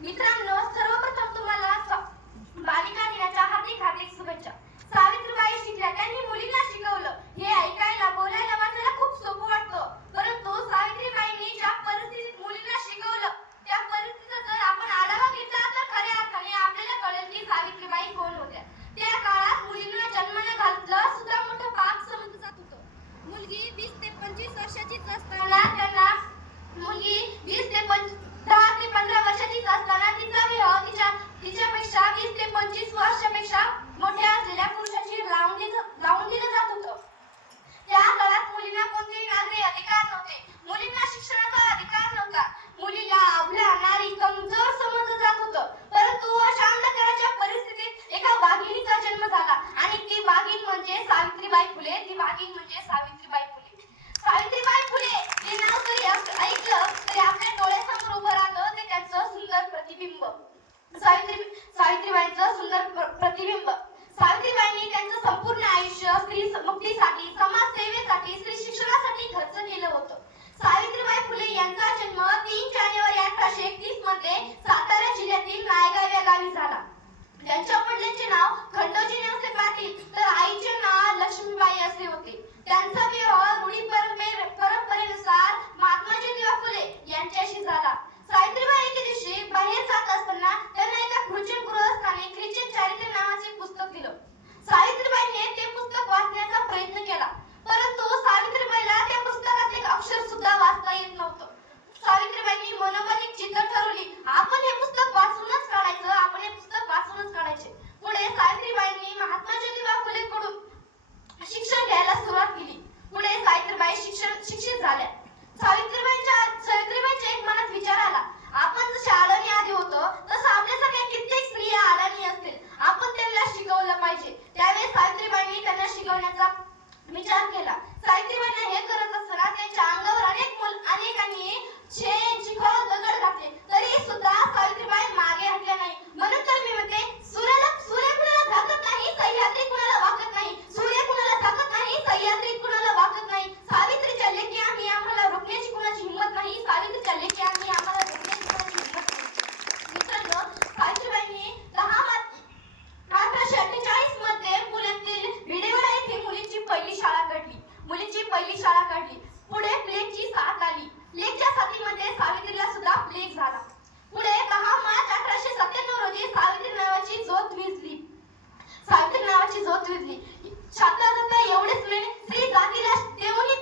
मित्रांनो, सर्वप्रथम तुम्हाला बालिका दिनाच्या हार्दिक हार्दिक शुभेच्छा. सावित्रीबाई शिकल्या, त्यांनी मुलींना शिकवलं. हे ऐकायला, बोलायला, वाचायला खूप सोपं वाटतं, परंतु सावित्रीबाईंनी ज्या परिस्थितीत मुलींना शिकवलं, त्या परिस्थितीचा जर आपण आढावा घेतला तर खऱ्या अर्थाने आपल्याला कळेल की सावित्रीबाई कोण होत्या. त्या काळात मुलींना जन्माला घातलं सुद्धा मोठं पाप समजलं जात होतं. मुलगी 20 ते 25 वर्षाचीच असताना त्यांना मुलगी 10 ते 15 वर्षाचीच असताना तिचा विवाह तिच्यापेक्षा 20 ते 25 वर्षापेक्षा मोठ्या असलेल्या पुरुषाशी लावून दिलं जात होतं. त्या काळात मुलींना कोणतेही नागरी अधिकार नव्हते. मुलींना शिक्षणाचा अधिकार नव्हता. मुलीला अबला, नारी, कमजोर समजलं जात होतं. परंतु अशा अंधकाराच्या परिस्थितीत एका वाघिणीचा जन्म झाला आणि ती वाघीण म्हणजे सावित्रीबाई फुले. सावित्रीबाई फुले हे नाव जरी ऐकलं तरी आपल्या डोळ्यासमोर उभं राहतं ते त्यांचं सुंदर प्रतिबिंब. सावित्रीबाईंचं सुंदर प्रतिबिंब. सावित्रीबाईंनी त्यांचं संपूर्ण आयुष्य स्त्री मुक्तीसाठी, समाजसेवेसाठी, स्त्री शिक्षणासाठी खर्च केलं होतं. सावित्रीबाई फुले यांचा जन्म 3 जानेवारी 1831 मध्ये सातारा जिल्ह्यातील नायगाव या गावी झाला. त्यांच्या वडिलांचे नाव खंडोजी नेवसे पाटील तर आईचे नाव लक्ष्मीबाई असे होते. त्यांचा विवाह रूढी परंपरेनुसार महात्मा ज्योतिबा फुले यांच्याशी झाला. सावित्रीबाई एके दिवशी बाहेर जात असताना त्यांना एका ख्रिश्चन गृहस्थाने ख्रिश्चन चारित्र्य नावाचे पुस्तक दिलं. सावित्रीबाईंनी ते पुस्तक वाचण्याचा प्रयत्न केला, परंतु सावित्रीबाईला त्या पुस्तकात एक अक्षर सुद्धा वाचता येत नव्हतं. सावित्रीबाईंनी मनोमन एक चिंता ठरवली, आपण हे पुस्तक वाचूनच काढायचे. पुढे सावित्रीबाईंनी महात्मा ज्योतिबा फुलेंकडून शिक्षण घ्यायला सुरुवात केली. पुढे सावित्रीबाई शिक्षित झाल्या. सावित्रीबाईंच्या एक मनात विचार आला, आपण जसे अडाणी आधी होतो तसं आपल्यासारख्या कित्येक स्त्रिया अडाणी असतील, आपण त्यांना शिकवलं पाहिजे. त्यावेळेस सावित्रीबाईंनी त्यांना शिकवण्याचा विचार केला. सावित्रीबाईंना हे करत असताना त्यांच्या अंगावर अनेकांनी शेण, चिखल, दगड घातले, तरी सुद्धा सावित्रीबाई मागे हटल्या नाही. म्हणून तर मी म्हणते, सूर्य कुणाला झाकत नाही, सह्याद्री कुणाला वाकत नाही. सूर्य कुणाला झाकत नाही, सह्याद्री कुणाला वाकत नाही. सावित्रीच्या लेखी आम्ही, आम्हाला रोखण्याची कुणाची हिंमत नाही. सावित्रीच्या लेखी आम्ही, आम्हाला रोखण्याची कुणाची हिंमत नाही. मित्रांनो, सावित्रीबाईंनी 10 मार्च 1848 मध्ये पुण्यातील भिडेवाडा येथे मुलींची पहिली शाळा काढली. पुढे प्लेगची साथ आली. प्लेगच्या साथीमध्ये सावित्रीला सुद्धा प्लेग झाला. पुढे 10 मार्च 1897 रोजी सावित्री नावाची ज्योत विझली. शास्त्रज्ञ एवढेच नाही, स्त्री जातीला देऊनही